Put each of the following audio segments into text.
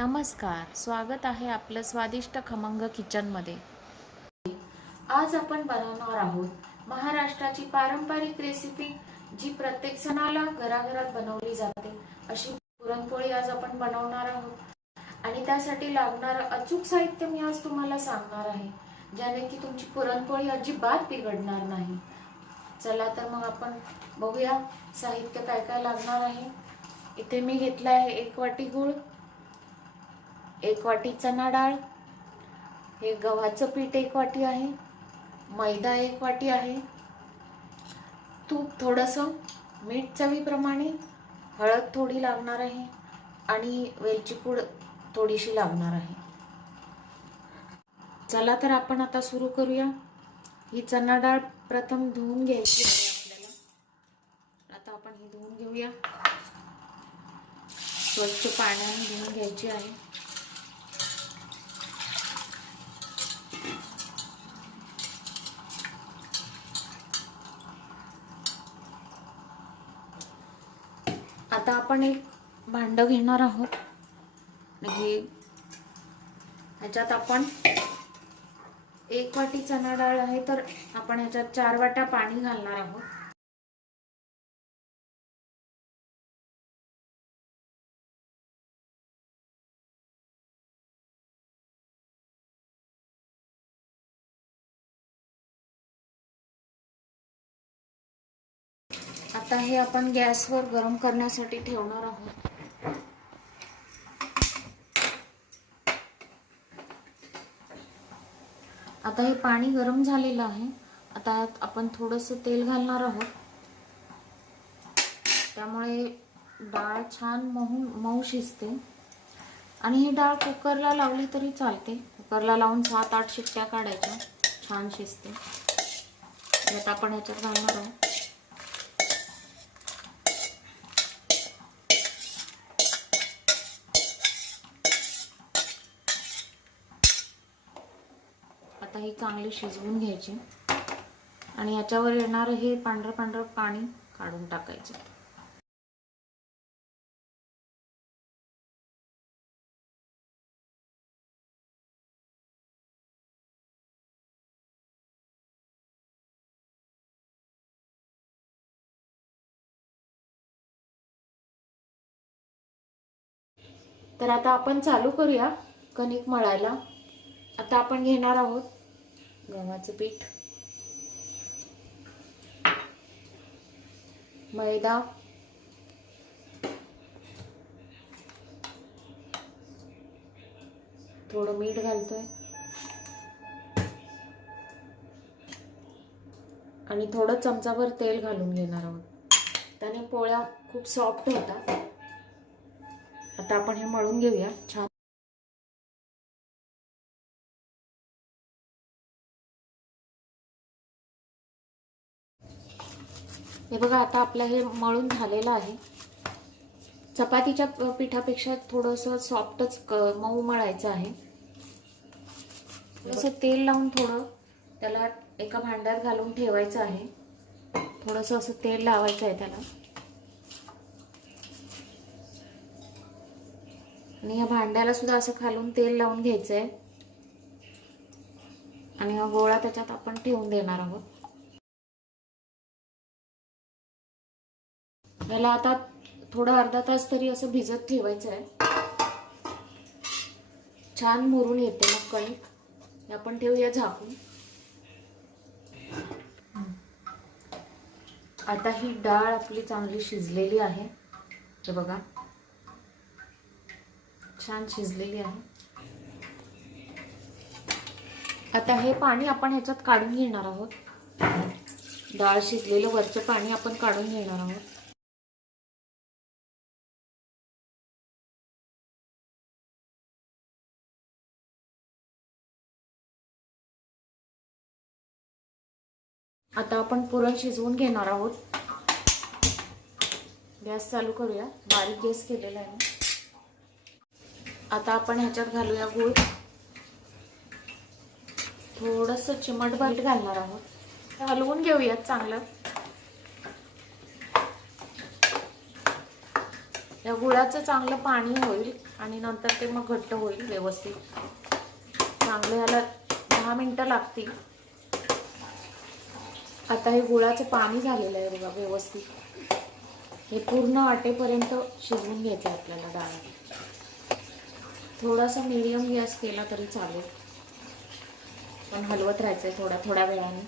नमस्कार, स्वागत आहे आपलं स्वादिष्ट खमंग किचनमध्ये। आज आपण बनवणार आहोत महाराष्ट्राची पारंपरिक रेसिपी, जी प्रत्येक सणाला घराघरात बनवली जाते अशी पुरणपोळी आज आपण बनवणार आहोत। आणि त्यासाठी लागणारं अचूक साहित्य मी आज तुम्हाला सांगणार आहे, ज्याने की तुमची पुरणपोळी अजिबात बिघडणार नाही। चला तर मग आपण बघूया साहित्य काय काय लागणार आहे। इथे मी घेतला आहे 1 वाटी गूळ, 1 वाटी चणा डाळ, हे गव्हाचं पीठ 1 वाटी आहे, मैदा 1 वाटी आहे, तूप थोडंसं, मीठ चवीप्रमाणे, हळद थोडी लागणार आहे आणि वेलची पूड थोडीशी लागणार आहे। चला तर आपण आता सुरू करूया। ही चणा डाळ प्रथम धुवून घ्यायची आहे आपल्याला। आता आपण ही धुवून घेऊया, स्वच्छ पाण्याने धुवून घ्यायची आहे। आता आपण एक भांड घेणार आहोत। ह्याच्यात आपण 1 वाटी चणा डाळ आहे, तर आपण ह्याच्यात 4 वाट्या पाणी घालणार आहोत। आता हे आपण गॅसवर गरम करण्यासाठी ठेवणार आहोत। आता हे पाणी गरम झालेलं आहे। आता यात आपण थोडंसं तेल घालणार आहोत, त्यामुळे डाळ छान मऊ शिजते। आणि ही डाळ कुकरला लावली तरी चालते, कुकरला लावून 7-8 शिट्ट्या काढायच्या, छान शिजते। आता आपण ह्याच्यात घालणार आहोत। आता ही चांगली शिजवून घ्यायची आणि याच्यावर येणारं हे पांढरं पांढरं पाणी काढून टाकायचं। तर आता आपण चालू करूया कणिक मळायला। आता आपण घेणार आहोत गव्हाचं पीठ, मैदा, थोडं मीठ घालतोय आणि थोडं चमचाभर तेल घालून घेणार आहोत। त्याने पोळ्या खूप सॉफ्ट होतात। आता आपण हे मळून घेऊया छान। हे बघा, आता आपलं हे मळून झालेलं आहे। चपातीच्या पिठापेक्षा थोडंसं सॉफ्टच मऊ मळायचं आहे। थोडंसं तेल लावून थोडं त्याला एका भांड्यात घालून ठेवायचं आहे। थोडंसं असं तेल लावायचं आहे त्याला, आणि या भांड्याला सुद्धा असं खालून तेल लावून घ्यायचं आहे आणि हा गोळा त्याच्यात आपण ठेवून देणार आहोत। याला आता थोडं अर्धा तास तरी असं भिजत ठेवायचं आहे, छान मुरून येते मग कणिक। आपण ठेवूया झाकून। आता ही डाळ आपली चांगली शिजलेली आहे, हे बघा छान शिजलेली आहे। आता हे पाणी आपण ह्याच्यात काढून घेणार आहोत। डाळ शिजलेलं वरचं पाणी आपण काढून घेणार आहोत। आता आपण पुरण शिजवून घेणार आहोत। गॅस चालू करूया, बारीक गॅस केलेला आहे। आता आपण ह्याच्यात घालूया गूळ, थोडंसं चिमटभर मीठ घालणार आहोत। हलवून घेऊयात चांगलं। या गुळाचं चांगलं पाणी होईल आणि नंतर ते मग घट्ट होईल व्यवस्थित. चांगले ह्याला 10 मिनिटं लागतील. आता हे गुळाचं पाणी झालेलं आहे बघा व्यवस्थित. हे पूर्ण आटेपर्यंत शिजवून घ्यायचं आपल्याला डाळ. थोडासा मीडियम गॅस केला तरी चालेल, पण हलवत राहायचंय थोड्या वेळाने.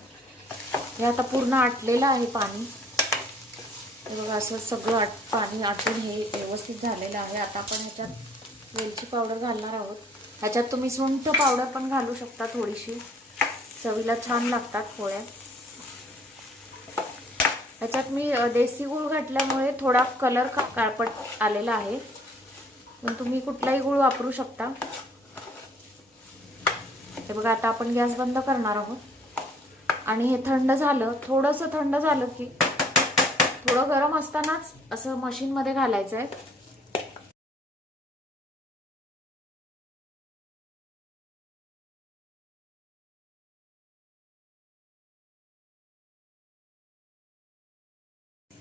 हे आता पूर्ण आटलेलं आहे पाणी. हे बघा असं सगळं पाणी आटून हे व्यवस्थित झालेलं आहे. आता आपण ह्याच्यात वेलची पावडर घालणार आहोत. ह्याच्यात तुम्ही सुंठ पावडर पण घालू शकता थोडीशी, चवीला छान लागतात पोळ्या. ह्याच्यात मी देसी गूळ घातल्यामुळे थोडा कलर काळपट आलेला आहे, पण तुम्ही कुठलाही गूळ वापरू शकता. हे बघा आता आपण गॅस बंद करणार आहोत आणि हे थंड झालं, थोडंसं थंड झालं की थोडं गरम असतानाच असं मशीनमध्ये घालायचं आहे.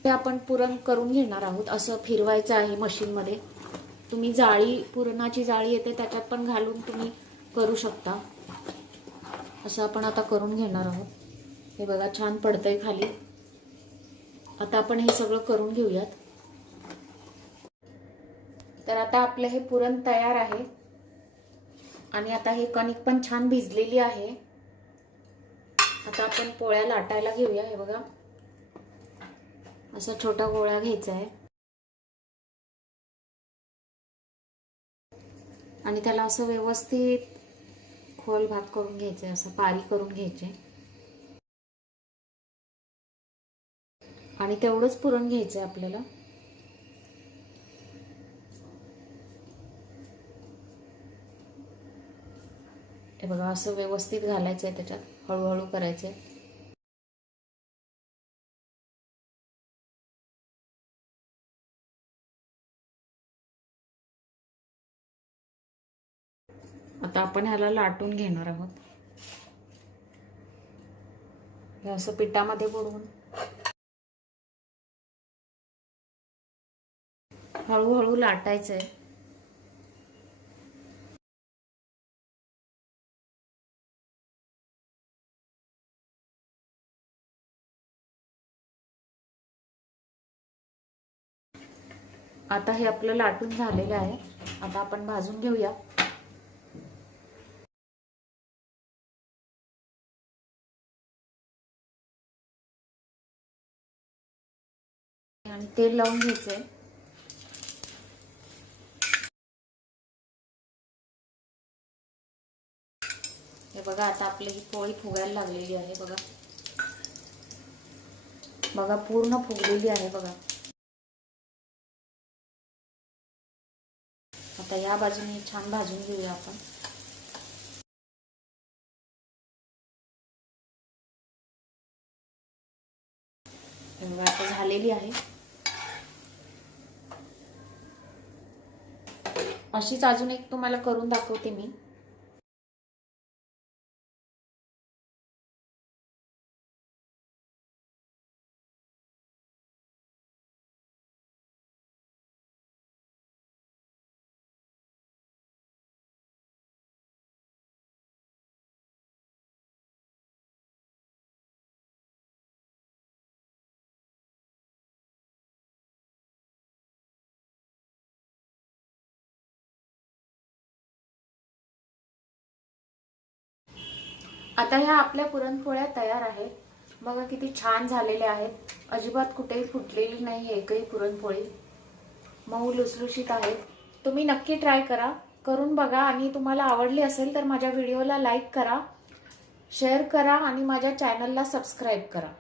ते आपण पुरण करून घेणार आहोत. असं फिरवायचं आहे मशीनमध्ये. तुम्ही जाळी, पुरणाची जाळी येते त्याच्यात पण घालून तुम्ही करू शकता. असं आपण आता करून घेणार आहोत. हे बघा छान पडतंय खाली. आता आपण हे सगळं करून घेऊयात. तर आता आपलं हे पुरण तयार आहे आणि आता हे कणिक पण छान भिजलेली आहे. आता आपण पोळ्या लाटायला घेऊया. हे बघा असा छोटा गोळा घ्यायचा आहे आणि त्याला असं व्यवस्थित खोल भाग करून घ्यायचे, असं पारी करून घ्यायचे आणि तेवढंच पुरण घ्यायचं आपल्याला. हे बघा असं व्यवस्थित घालायचं आहे त्याच्यात, हळूहळू करायचंय. आता आपण ह्याला लाटून घेणार आहोत. हे असं पिठामध्ये बुडवून हळूहळू लाटायचंय. आता हे आपलं लाटून झालेलं आहे. आता आपण भाजून घेऊया. आणि तेल लावून घ्यायचंय. हे बघा आता आपली ही पोळी फुगायला लागलेली आहे. बघा बघा पूर्ण फुगलेली आहे बघा. आता या बाजूने छान भाजून घेऊया आपण. आता झालेली आहे. अशीच अजून एक तुम्हाला करून दाखवते मी. आता ह्या आपल्या पुरणपोळ्या तयार आहेत. बघा किती छान झालेल्या आहेत. अजिबात कुठेही फुटलेली नाही एकही पुरणपोळी. मऊ लुसलुशीत आहेत. तुम्ही नक्की ट्राय करा, करून बघा आणि तुम्हाला आवडली असेल तर माझ्या व्हिडिओला लाईक करा, शेअर करा आणि माझ्या चॅनलला सबस्क्राईब करा.